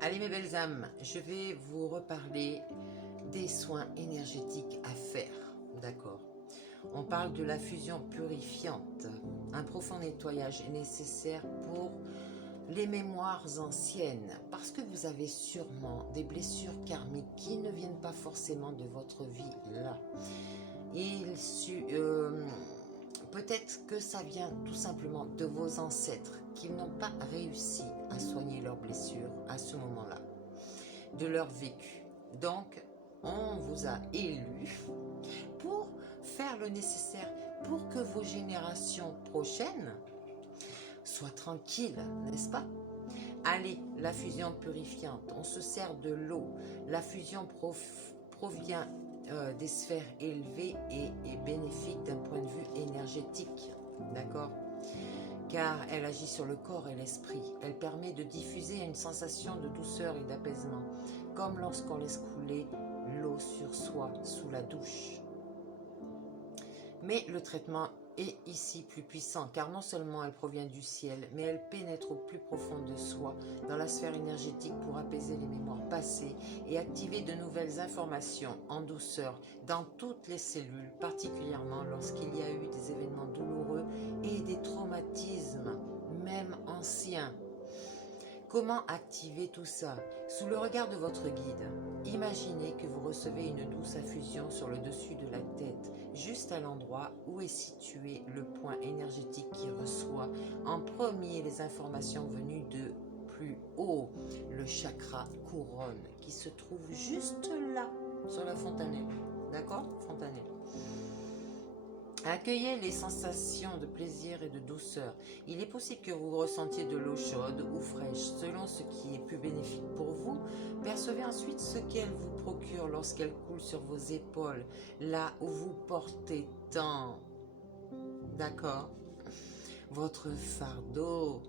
Allez mes belles âmes, je vais vous reparler des soins énergétiques à faire, d'accord? On parle de la fusion purifiante. Un profond nettoyage est nécessaire pour les mémoires anciennes, parce que vous avez sûrement des blessures karmiques qui ne viennent pas forcément de votre vie là. Peut-être que ça vient tout simplement de vos ancêtres qui n'ont pas réussi à soigner leurs blessures à ce moment-là, de leur vécu. Donc, on vous a élu pour faire le nécessaire pour que vos générations prochaines soient tranquilles, n'est-ce pas? Allez, la fusion purifiante, on se sert de l'eau. La fusion provient des sphères élevées et est bénéfique d'un point de vue énergétique, d'accord? Car elle agit sur le corps et l'esprit. Elle permet de diffuser une sensation de douceur et d'apaisement, comme lorsqu'on laisse couler l'eau sur soi sous la douche. Mais le traitement est ici plus puissant, car non seulement elle provient du ciel, mais elle pénètre au plus profond de soi, dans la sphère énergétique pour apaiser les mémoires passées et activer de nouvelles informations en douceur dans toutes les cellules, particulièrement lorsqu'il y a eu des événements douloureux et des traumatismes, même anciens. Comment activer tout ça? Sous le regard de votre guide, imaginez que vous recevez une douce infusion sur le dessus de la tête, juste à l'endroit où est situé le point énergétique qui reçoit en premier les informations venues de plus haut, le chakra couronne, qui se trouve juste là, sur la fontanelle. D'accord? Fontanelle. Accueillez les sensations de plaisir et de douceur. Il est possible que vous ressentiez de l'eau chaude ou fraîche, selon ce qui est plus bénéfique pour vous. Percevez ensuite ce qu'elle vous procure lorsqu'elle coule sur vos épaules, là où vous portez tant. D'accord? Votre fardeau.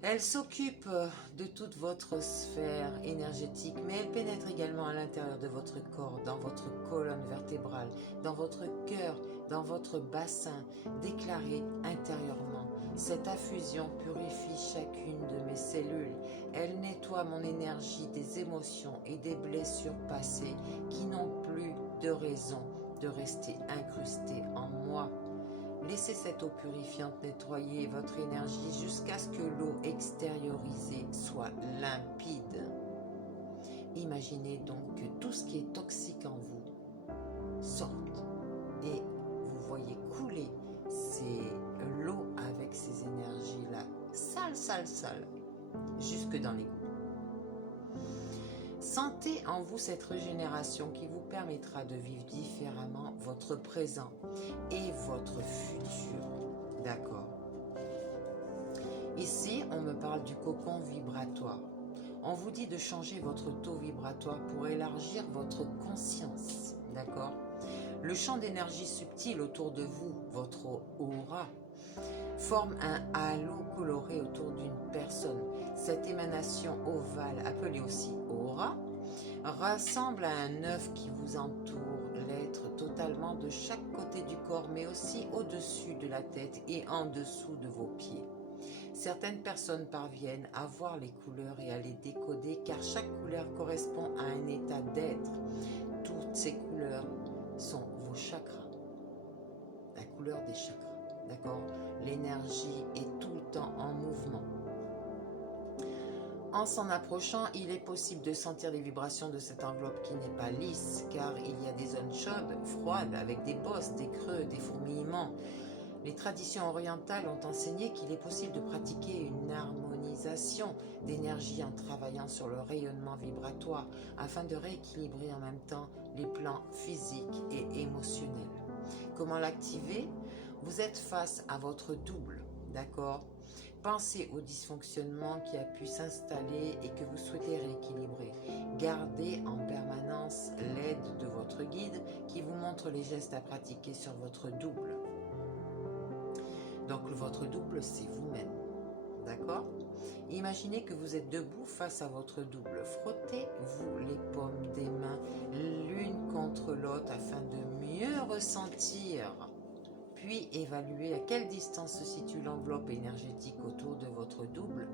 Elle s'occupe de toute votre sphère énergétique, mais elle pénètre également à l'intérieur de votre corps, dans votre colonne vertébrale, dans votre cœur, dans votre bassin, déclaré intérieurement. Cette infusion purifie chacune de mes cellules. Elle nettoie mon énergie des émotions et des blessures passées qui n'ont plus de raison de rester incrustées en moi. Laissez cette eau purifiante nettoyer votre énergie jusqu'à ce que l'eau extériorisée soit limpide. Imaginez donc que tout ce qui est toxique en vous sorte et vous voyez couler l'eau avec ces énergies-là, sale, jusque dans l'égout. Sentez en vous cette régénération qui vous permettra de vivre différemment votre présent et votre futur. D'accord? Ici, on me parle du cocon vibratoire. On vous dit de changer votre taux vibratoire pour élargir votre conscience. D'accord? Le champ d'énergie subtil autour de vous, votre aura, forme un halo coloré autour d'une personne. Cette émanation ovale, appelée aussi aura, ressemble à un œuf qui vous entoure l'être totalement de chaque côté du corps, mais aussi au-dessus de la tête et en dessous de vos pieds. Certaines personnes parviennent à voir les couleurs et à les décoder, car chaque couleur correspond à un état d'être. Toutes ces couleurs sont vos chakras, la couleur des chakras. D'accord? L'énergie est tout le temps en mouvement. En s'en approchant, il est possible de sentir les vibrations de cette enveloppe qui n'est pas lisse, car il y a des zones chaudes, froides, avec des bosses, des creux, des fourmillements. Les traditions orientales ont enseigné qu'il est possible de pratiquer une harmonisation d'énergie en travaillant sur le rayonnement vibratoire, afin de rééquilibrer en même temps les plans physiques et émotionnels. Comment l'activer? Vous êtes face à votre double, d'accord? Pensez au dysfonctionnement qui a pu s'installer et que vous souhaitez rééquilibrer. Gardez en permanence l'aide de votre guide qui vous montre les gestes à pratiquer sur votre double. Donc votre double, c'est vous-même, d'accord? Imaginez que vous êtes debout face à votre double. Frottez-vous les paumes des mains l'une contre l'autre afin de mieux ressentir. Puis évaluez à quelle distance se situe l'enveloppe énergétique autour de votre double.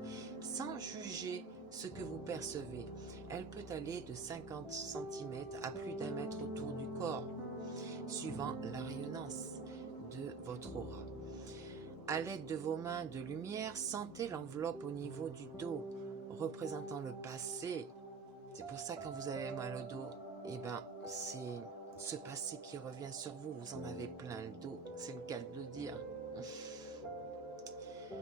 juger ce que vous percevez. Elle peut aller de 50 cm à plus d'1 mètre autour du corps, suivant la rayonnance de votre aura. À l'aide de vos mains de lumière, sentez l'enveloppe au niveau du dos, représentant le passé. C'est pour ça que quand vous avez mal au dos, eh ben, c'est ce passé qui revient sur vous. Vous en avez plein le dos, c'est le cas de le dire.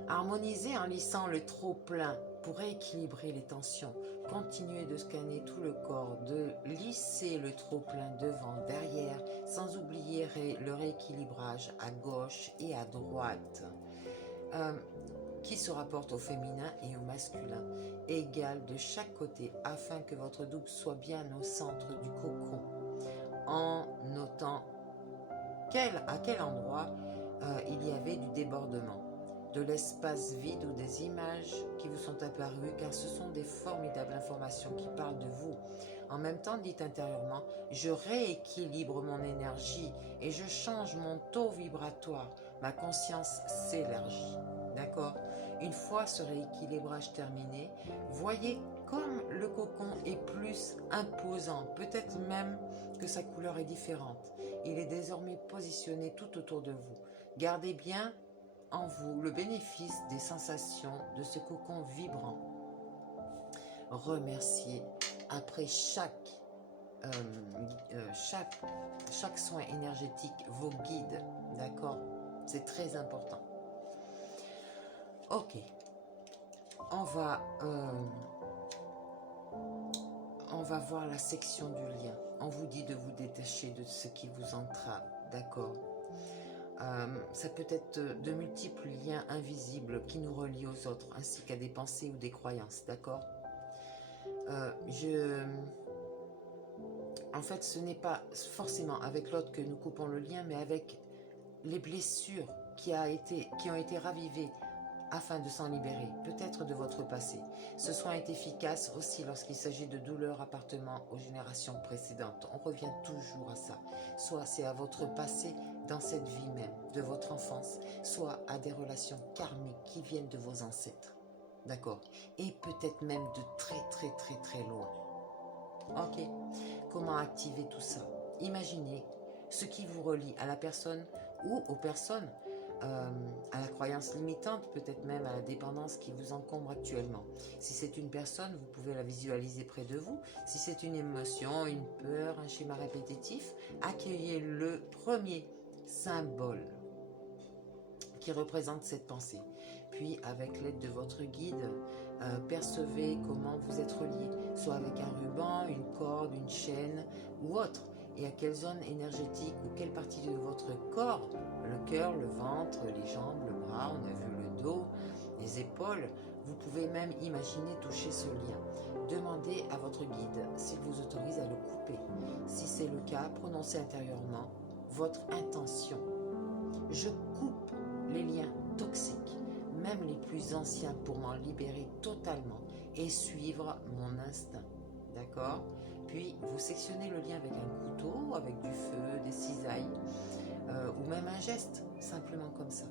Harmonisez en lissant le trop-plein pour rééquilibrer les tensions. Continuez de scanner tout le corps, de lisser le trop-plein devant, derrière, sans oublier le rééquilibrage à gauche et à droite, qui se rapporte au féminin et au masculin, égal de chaque côté, afin que votre double soit bien au centre du cocon, en notant à quel endroit il y avait du débordement, de l'espace vide ou des images qui vous sont apparues, car ce sont des formidables informations qui parlent de vous. En même temps, dites intérieurement, je rééquilibre mon énergie et je change mon taux vibratoire. Ma conscience s'élargit. D'accord? Une fois ce rééquilibrage terminé, voyez comme le cocon est plus imposant, peut-être même que sa couleur est différente. Il est désormais positionné tout autour de vous. Gardez bien en vous le bénéfice des sensations de ce cocon vibrant. Remerciez après chaque soin énergétique vos guides, d'accord? C'est très important. Ok, on va voir la section du lien. On vous dit de vous détacher de ce qui vous entrave, d'accord? Ça peut être de multiples liens invisibles qui nous relient aux autres, ainsi qu'à des pensées ou des croyances, d'accord? En fait, ce n'est pas forcément avec l'autre que nous coupons le lien, mais avec les blessures qui ont été ravivées afin de s'en libérer, peut-être de votre passé. Ce soin est efficace aussi lorsqu'il s'agit de douleurs appartenant aux générations précédentes. On revient toujours à ça. Soit c'est à votre passé dans cette vie même, de votre enfance, soit à des relations karmiques qui viennent de vos ancêtres. D'accord? Et peut-être même de très très très très loin. Ok? Comment activer tout ça? Imaginez ce qui vous relie à la personne ou aux personnes, à la croyance limitante, peut-être même à la dépendance qui vous encombre actuellement. Si c'est une personne, vous pouvez la visualiser près de vous. Si c'est une émotion, une peur, un schéma répétitif, accueillez le premier symbole qui représente cette pensée. Puis, avec l'aide de votre guide, percevez comment vous êtes relié, soit avec un ruban, une corde, une chaîne ou autre, et à quelle zone énergétique ou quelle partie de votre corps, le cœur, le ventre, les jambes, le bras, on a vu le dos, les épaules, vous pouvez même imaginer toucher ce lien. Demandez à votre guide s'il vous autorise à le couper. Si c'est le cas, prononcez intérieurement votre intention. Je coupe les liens toxiques, même les plus anciens, pour m'en libérer totalement et suivre mon instinct. D'accord? Puis vous sectionnez le lien avec un couteau, avec du feu, des cisailles, ou même un geste, simplement comme ça.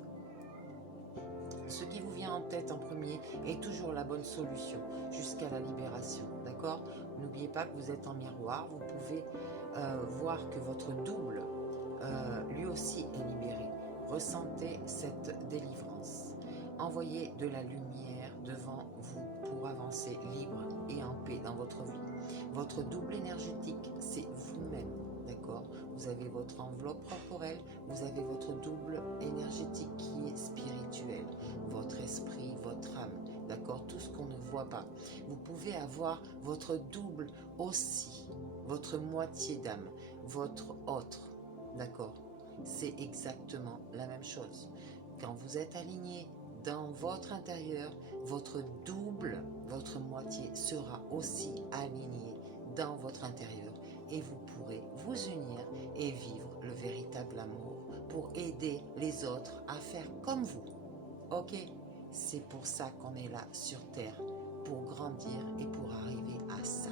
Ce qui vous vient en tête en premier est toujours la bonne solution jusqu'à la libération. D'accord? N'oubliez pas que vous êtes en miroir, vous pouvez voir que votre double, lui aussi, est libéré. Ressentez cette délivrance. Envoyez de la lumière devant vous pour avancer libre et en paix dans votre vie. Votre double énergétique, c'est vous-même, d'accord? Vous avez votre enveloppe corporelle, vous avez votre double énergétique qui est spirituel, votre esprit, votre âme, d'accord? Tout ce qu'on ne voit pas. Vous pouvez avoir votre double aussi, votre moitié d'âme, votre autre, d'accord? C'est exactement la même chose. Quand vous êtes aligné dans votre intérieur, votre double, votre moitié sera aussi alignée dans votre intérieur et vous pourrez vous unir et vivre le véritable amour pour aider les autres à faire comme vous. Ok? C'est pour ça qu'on est là sur Terre, pour grandir et pour arriver à ça.